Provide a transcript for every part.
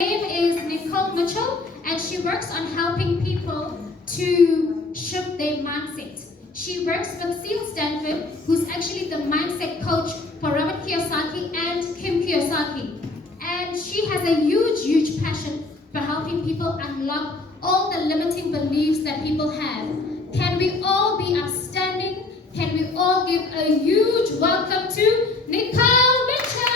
name is Nicole Mitchell, and she works on helping people to shift their mindset. She works with Seal Stanford, who's actually the mindset coach for Robert Kiyosaki and Kim Kiyosaki. And she has a huge passion for helping people unlock all the limiting beliefs that people have. Can we all be upstanding? Can we all give a huge welcome to Nicole Mitchell?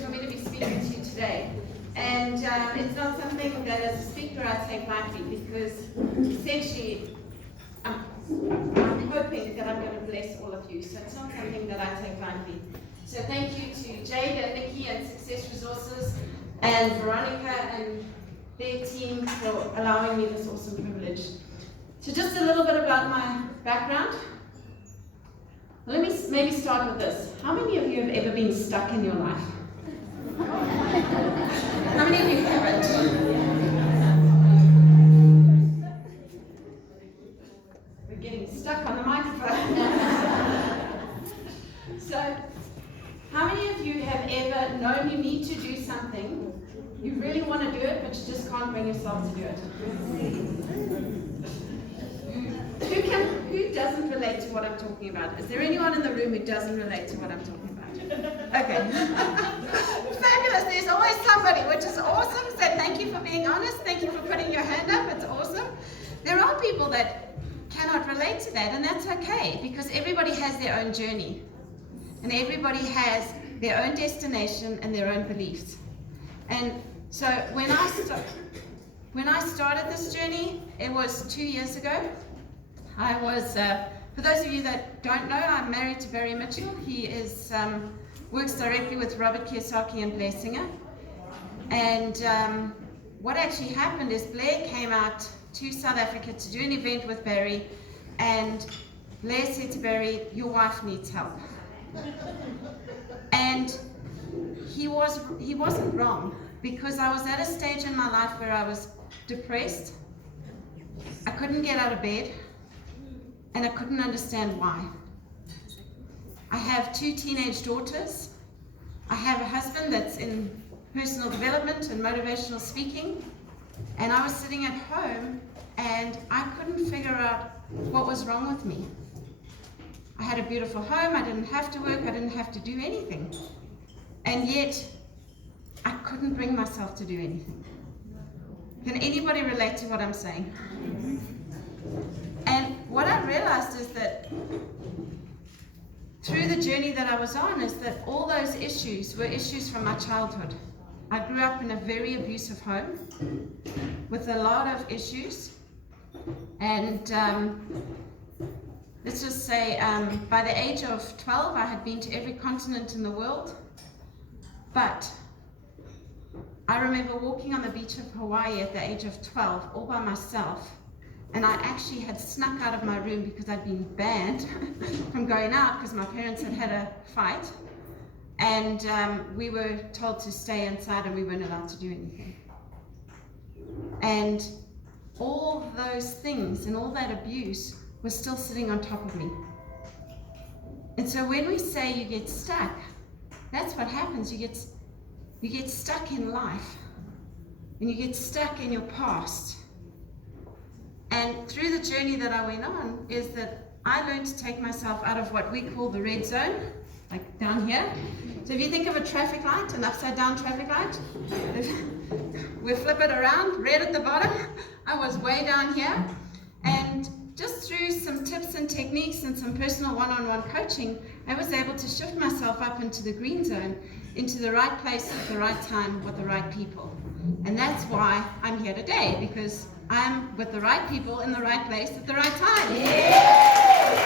For me to be speaking to you today, and it's not something that as a speaker I take lightly, because essentially I'm hoping that I'm going to bless all of you, so it's not something that I take lightly. So thank you to Jade and Nikki and Success Resources and Veronica and their team for allowing me this awesome privilege. So just a little bit about my background. Let me maybe start with this. How many of you have ever been stuck in your life? How many of you haven't? We're getting stuck on the microphone. So, how many of you have ever known you need to do something, you really want to do it, but you just can't bring yourself to do it? Who doesn't relate to what I'm talking about? Is there anyone in the room who doesn't relate to what I'm talking about? Okay. Fabulous. There's always somebody, which is awesome. So thank you for being honest. Thank you for putting your hand up. It's awesome. There are people that cannot relate to that, and that's okay, because everybody has their own journey. And everybody has their own destination and their own beliefs. And so when I started this journey, it was 2 years ago. I was, for those of you that don't know, I'm married to Barry Mitchell. He is works directly with Robert Kiyosaki and Blair Singer. And what actually happened is Blair came out to South Africa to do an event with Barry, and Blair said to Barry, "Your wife needs help." And he wasn't wrong, because I was at a stage in my life where I was depressed. I couldn't get out of bed, and I couldn't understand why. I have 2 teenage daughters. I have a husband that's in personal development and motivational speaking. And I was sitting at home and I couldn't figure out what was wrong with me. I had a beautiful home, I didn't have to work, I didn't have to do anything. And yet, I couldn't bring myself to do anything. Can anybody relate to what I'm saying? And what I realized is that through the journey that I was on, is that all those issues were issues from my childhood. I grew up in a very abusive home with a lot of issues. And let's just say by the age of 12, I had been to every continent in the world. But I remember walking on the beach of Hawaii at the age of 12, all by myself. And I actually had snuck out of my room because I'd been banned from going out because my parents had had a fight. And we were told to stay inside and we weren't allowed to do anything. And all those things and all that abuse was still sitting on top of me. And so when we say you get stuck, that's what happens. You get stuck in life. And you get stuck in your past. And through the journey that I went on is that I learned to take myself out of what we call the red zone, like down here. So if you think of a traffic light, an upside down traffic light, we flip it around, red at the bottom. I was way down here. And just through some tips and techniques and some personal one-on-one coaching, I was able to shift myself up into the green zone, into the right place at the right time with the right people. And that's why I'm here today, because I'm with the right people in the right place at the right time. Yeah.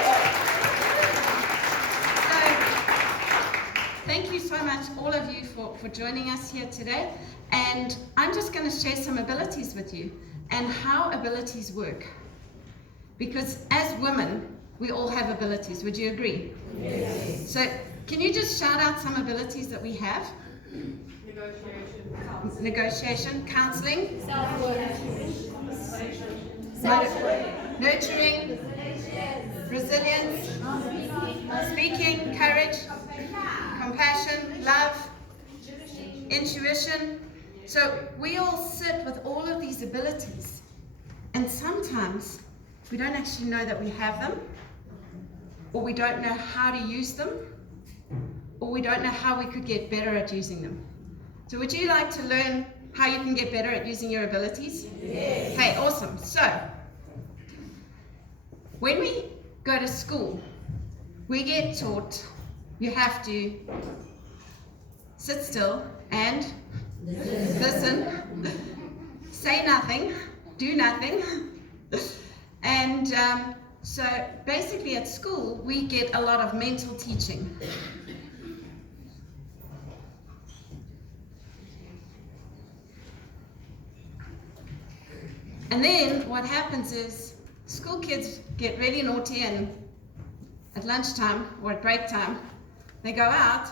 So thank you so much, all of you, for joining us here today. And I'm just going to share some abilities with you and how abilities work. Because as women, we all have abilities. Would you agree? Yes. So can you just shout out some abilities that we have? Negotiation, counseling, nurturing, resilience, speaking, courage, compassion, love, intuition. So we all sit with all of these abilities, and sometimes we don't actually know that we have them, or we don't know how to use them, or we don't know how we could get better at using them. So would you like to learn how you can get better at using your abilities? Yes. Okay, awesome. So when we go to school, we get taught you have to sit still and listen, say nothing, do nothing. And so basically at school, we get a lot of mental teaching. And then what happens is school kids get really naughty, and at lunchtime or at break time, they go out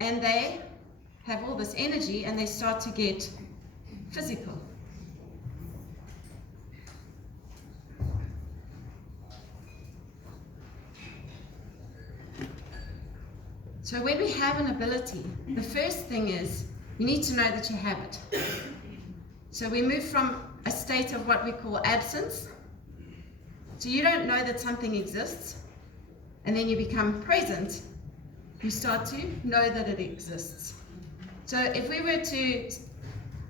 and they have all this energy and they start to get physical. So when we have an ability, the first thing is you need to know that you have it. So we move from a state of what we call absence. So you don't know that something exists, and then you become present. You start to know that it exists. So if we were to,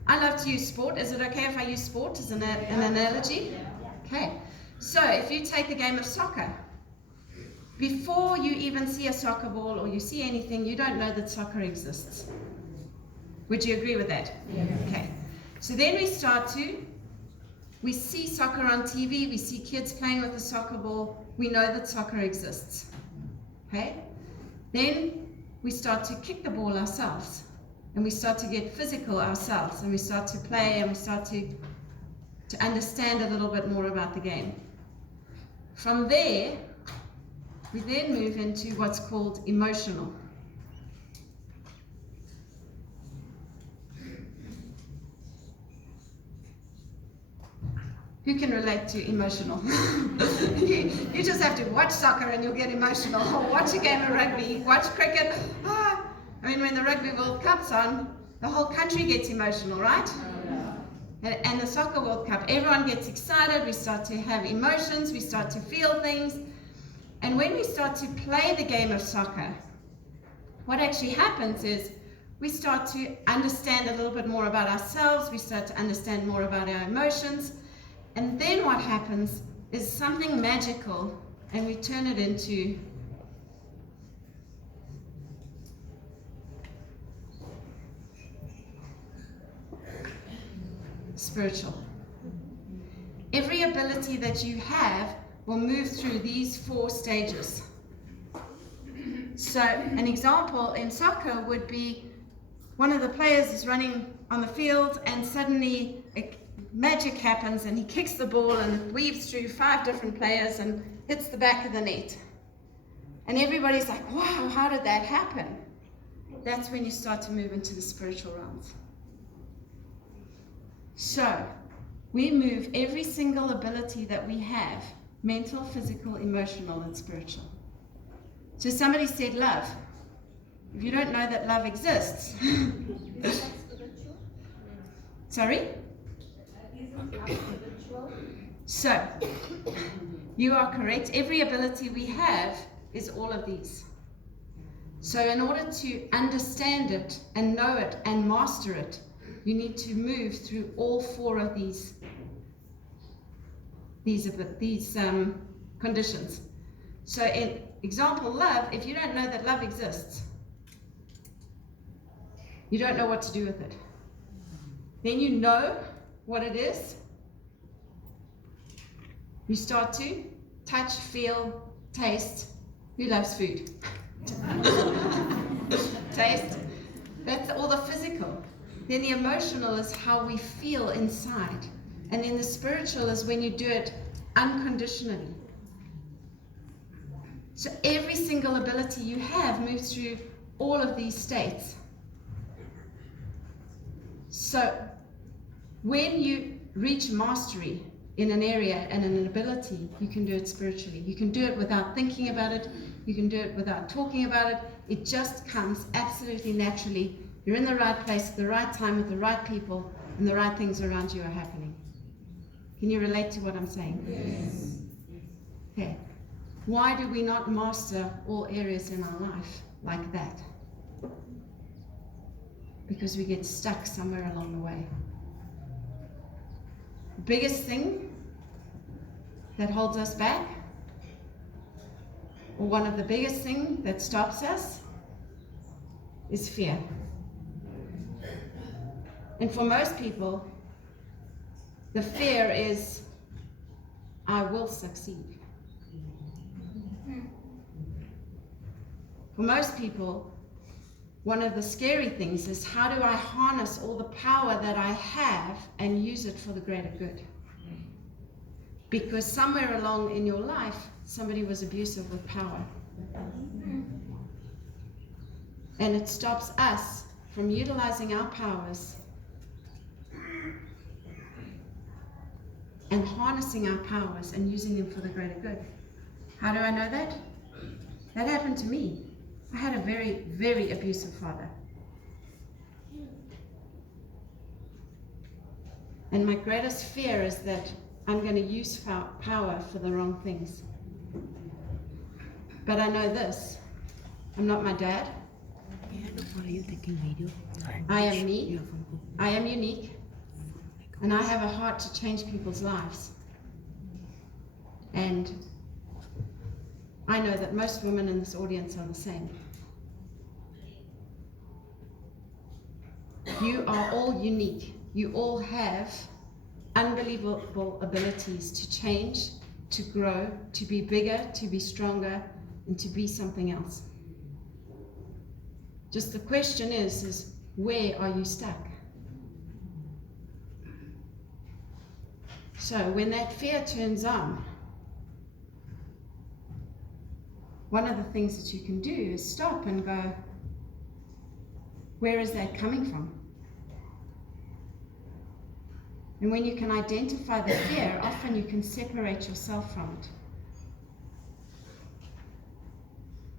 I love to use sport. Is it okay if I use sport as an analogy? Okay. So if you take the game of soccer, before you even see a soccer ball or you see anything, you don't know that soccer exists. Would you agree with that? Yeah. Okay. So then we see soccer on TV, we see kids playing with a soccer ball, we know that soccer exists. Okay? Then we start to kick the ball ourselves, and we start to get physical ourselves, and we start to play, and we start to understand a little bit more about the game. From there, we then move into what's called emotional. Who can relate to emotional? you just have to watch soccer and you'll get emotional. Or watch a game of rugby, watch cricket. I mean, when the Rugby World Cup's on, the whole country gets emotional, right? And the Soccer World Cup, everyone gets excited, we start to have emotions, we start to feel things. And when we start to play the game of soccer, what actually happens is we start to understand a little bit more about ourselves, we start to understand more about our emotions. And then what happens is something magical, and we turn it into spiritual. Every ability that you have will move through these 4 stages. So an example in soccer would be one of the players is running on the field and suddenly magic happens and he kicks the ball and it weaves through 5 different players and hits the back of the net. And everybody's like, wow, how did that happen? That's when you start to move into the spiritual realms. So we move every single ability that we have, mental, physical, emotional, and spiritual. So somebody said love. If you don't know that love exists, sorry? So, you are correct. Every ability we have is all of these. So in order to understand it and know it and master it, you need to move through all 4 of these conditions. So in example, love, if you don't know that love exists, you don't know what to do with it. Then you know what it is. You start to touch, feel, taste. Who loves food? taste. That's all the physical. Then the emotional is how we feel inside. And then the spiritual is when you do it unconditionally. So every single ability you have moves through all of these states. So when you reach mastery in an area and an ability, you can do it spiritually. You can do it without thinking about it. You can do it without talking about it. It just comes absolutely naturally. You're in the right place at the right time with the right people, and the right things around you are happening. Can you relate to what I'm saying? Yes. Okay. Why do we not master all areas in our life like that? Because we get stuck somewhere along the way. The biggest thing that holds us back, or one of the biggest things that stops us, is fear. And for most people, the fear is, I will succeed. For most people, one of the scary things is, how do I harness all the power that I have and use it for the greater good? Because somewhere along in your life, somebody was abusive with power. And it stops us from utilizing our powers and harnessing our powers and using them for the greater good. How do I know that? That happened to me. I had a very, very abusive father. And my greatest fear is that I'm going to use power for the wrong things. But I know this. I'm not my dad. I am me. I am unique. And I have a heart to change people's lives. And I know that most women in this audience are the same. You are all unique. You all have unbelievable abilities to change, to grow, to be bigger, to be stronger, and to be something else. Just the question is where are you stuck? So when that fear turns on, one of the things that you can do is stop and go, where is that coming from? And when you can identify the fear, often you can separate yourself from it.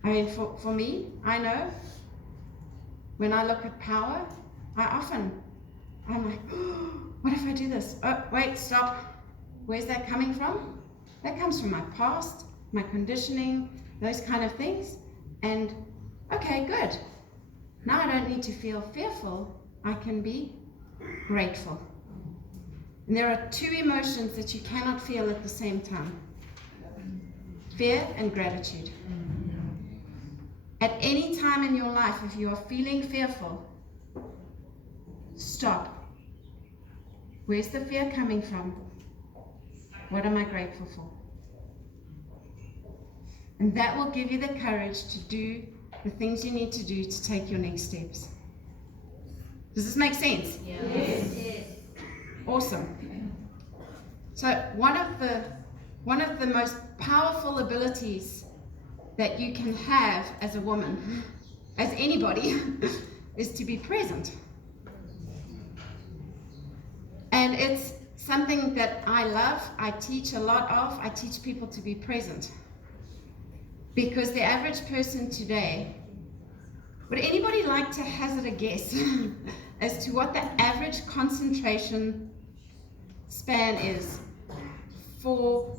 I mean, for me, I know when I look at power, I'm like, oh, what if I do this? Oh, wait, stop. Where's that coming from? That comes from my past, my conditioning, those kind of things. And okay, good. Now I don't need to feel fearful. I can be grateful. And there are two emotions that you cannot feel at the same time: fear and gratitude. At any time in your life, if you are feeling fearful, stop. Where's the fear coming from? What am I grateful for? And that will give you the courage to do the things you need to do to take your next steps. Does this make sense? Yes. Awesome. So one of the most powerful abilities that you can have as a woman, as anybody, is to be present. And it's something that I love, I teach a lot of. I teach people to be present. Because the average person today, would anybody like to hazard a guess as to what the average concentration span is for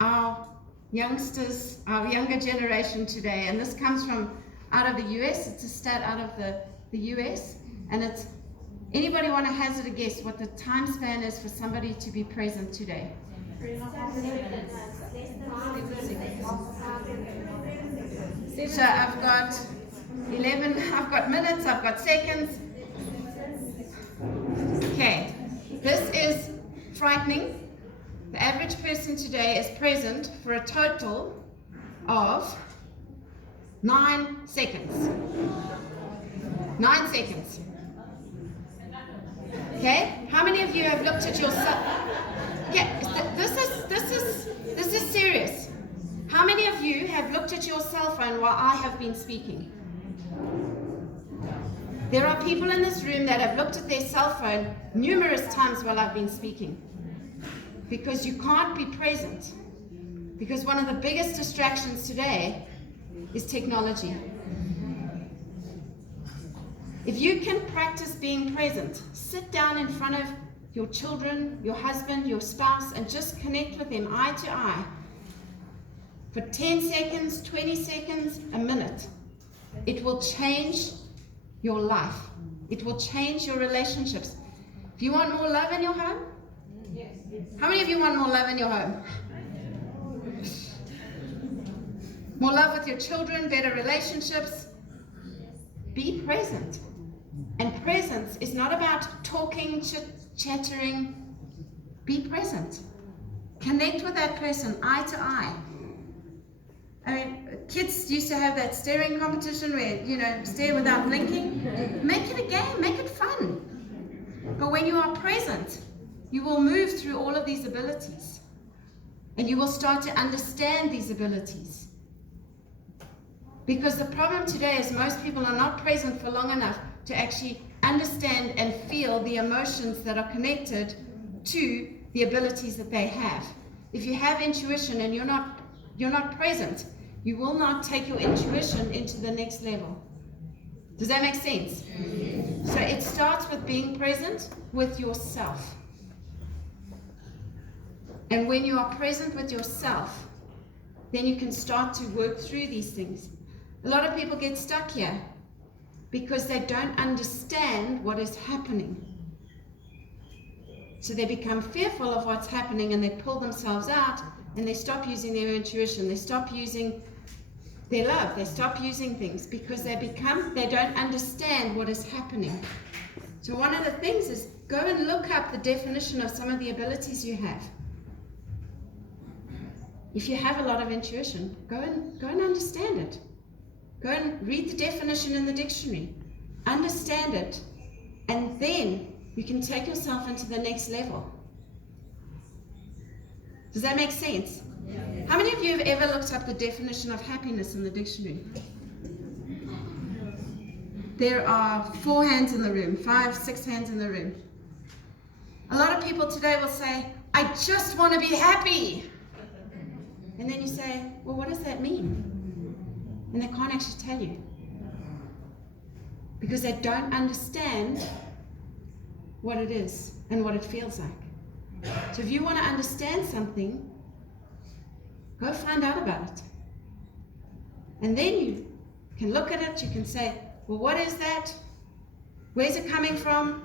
our youngsters, our younger generation today? And this comes from out of the US. It's a stat out of the US, and it's, anybody want to hazard a guess what the time span is for somebody to be present today? So I've got 11, I've got minutes, I've got seconds. Okay, this is frightening. The average person today is present for a total of 9 seconds. 9 seconds. Okay? How many of you have looked at yourself? Okay, this is serious. How many of you have looked at your cell phone while I have been speaking? There are people in this room that have looked at their cell phone numerous times while I've been speaking. Because you can't be present. Because one of the biggest distractions today is technology. If you can practice being present, sit down in front of your children, your husband, your spouse, and just connect with them eye to eye for 10 seconds, 20 seconds, a minute. It will change your life. It will change your relationships. If you want more love in your home, how many of you want more love in your home? More love with your children, better relationships. Be present. And presence is not about talking, chattering. Be present. Connect with that person eye to eye. I mean, kids used to have that staring competition where, stare without blinking. Make it a game, make it fun. But when you are present, you will move through all of these abilities. And you will start to understand these abilities. Because the problem today is most people are not present for long enough to actually understand and feel the emotions that are connected to the abilities that they have. If you have intuition and you're not present, you will not take your intuition into the next level. Does that make sense? So it starts with being present with yourself. And when you are present with yourself, then you can start to work through these things. A lot of people get stuck here because they don't understand what is happening. So they become fearful of what's happening and they pull themselves out and they stop using their intuition. They stop using their love. They stop using things because they don't understand what is happening. So one of the things is go and look up the definition of some of the abilities you have. If you have a lot of intuition, go and understand it. Go and read the definition in the dictionary. Understand it. And then you can take yourself into the next level. Does that make sense? Yeah. How many of you have ever looked up the definition of happiness in the dictionary? There are 4 hands in the room, 5, 6 hands in the room. A lot of people today will say, I just want to be happy. And then you say, well, what does that mean? And they can't actually tell you. Because they don't understand what it is and what it feels like. So if you want to understand something, go find out about it. And then you can look at it, you can say, well, what is that? Where's it coming from?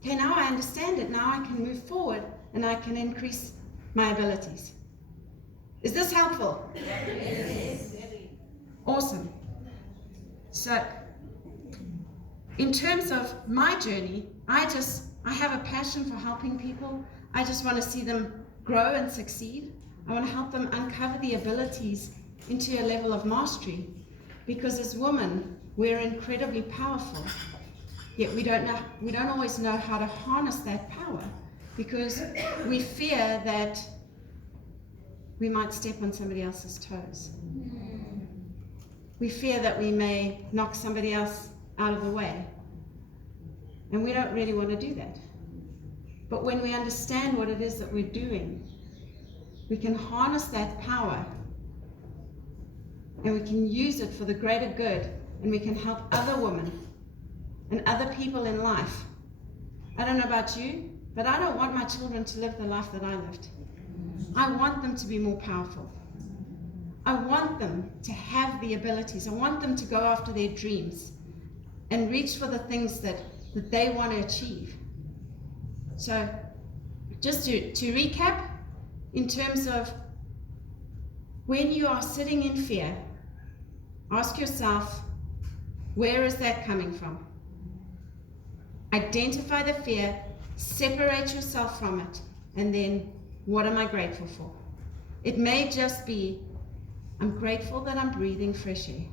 Okay, now I understand it. Now I can move forward and I can increase my abilities. Is this helpful? Yes. Awesome. So, in terms of my journey, I have a passion for helping people. I just want to see them grow and succeed. I want to help them uncover the abilities into a level of mastery. Because as women, we're incredibly powerful. Yet we don't always know how to harness that power. Because we fear that we might step on somebody else's toes. We fear that we may knock somebody else out of the way. And we don't really want to do that. But when we understand what it is that we're doing, we can harness that power and we can use it for the greater good, and we can help other women and other people in life. I don't know about you, but I don't want my children to live the life that I lived. I want them to be more powerful. I want them to have the abilities. I want them to go after their dreams and reach for the things that they want to achieve. So just to recap, in terms of when you are sitting in fear, ask yourself, where is that coming from? Identify the fear, separate yourself from it, and then what am I grateful for? It may just be I'm grateful that I'm breathing fresh air.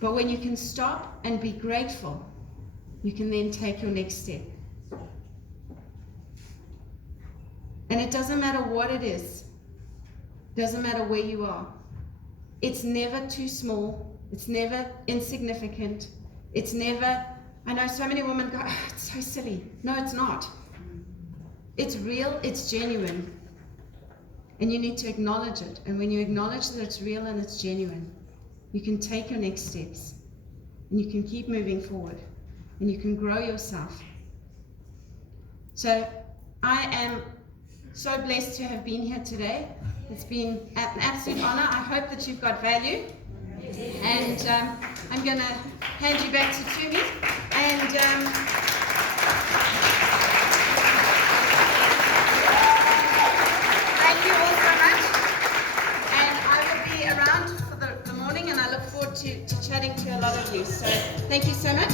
But when you can stop and be grateful, you can then take your next step. And it doesn't matter what it is. It doesn't matter where you are. It's never too small. It's never insignificant. It's never, I know so many women go, oh, it's so silly. No, it's not. It's real, it's genuine. And you need to acknowledge it. And when you acknowledge that it's real and it's genuine, you can take your next steps. And you can keep moving forward. And you can grow yourself. So I am so blessed to have been here today. It's been an absolute honor. I hope that you've got value. And I'm going to hand you back to Tumi. And thank you all so much. And I will be around for the morning, and I look forward to chatting to a lot of you. So thank you so much.